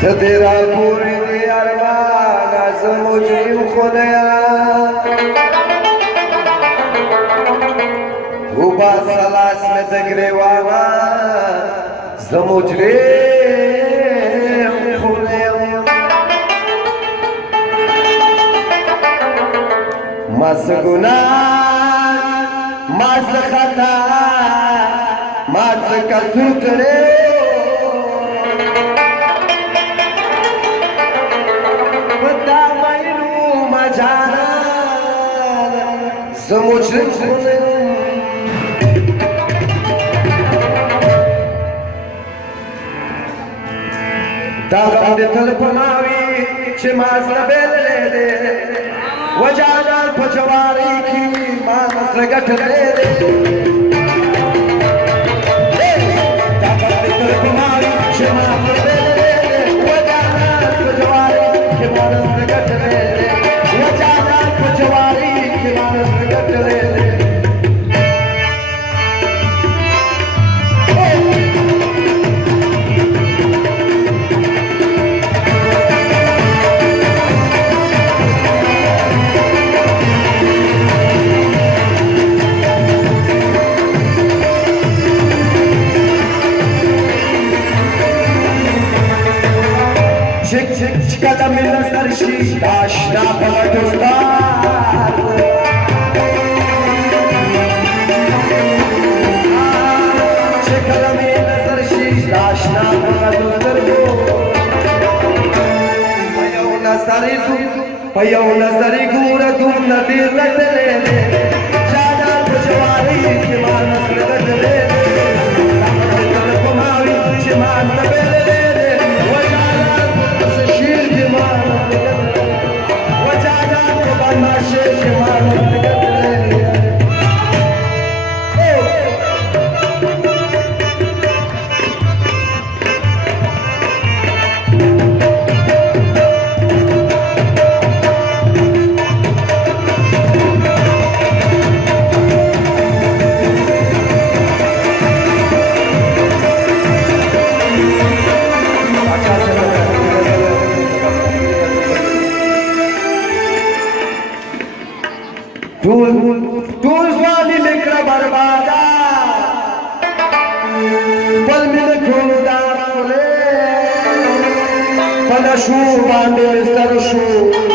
سترا پوری دی ارمان از مجرم خودیا و با سلاس میں دگریوانا ز مجرم خودیا ماس گناہ ماس خطا ماس قصور کرے مجرم خودم داغم دی تل پناوی چه ماز نبیل لیده و جانال پجواری کی ما مسرگت لیده داغم دی تل پناوی چه ماز نبیل لیده و جانال پجواری کی ما مسرگت لیده و جانال پجواری کی ما مسرگت لیده Çıkada millet sarışı taşla bana göster Çıkada millet sarışı taşla bana göster Payavuna sarı gura dumna bir latele Jada pujwari ki manas latele Tamar kumavi ki manas latele Tul zwani lekra barbada pal min khunda role pala shu bande sar shu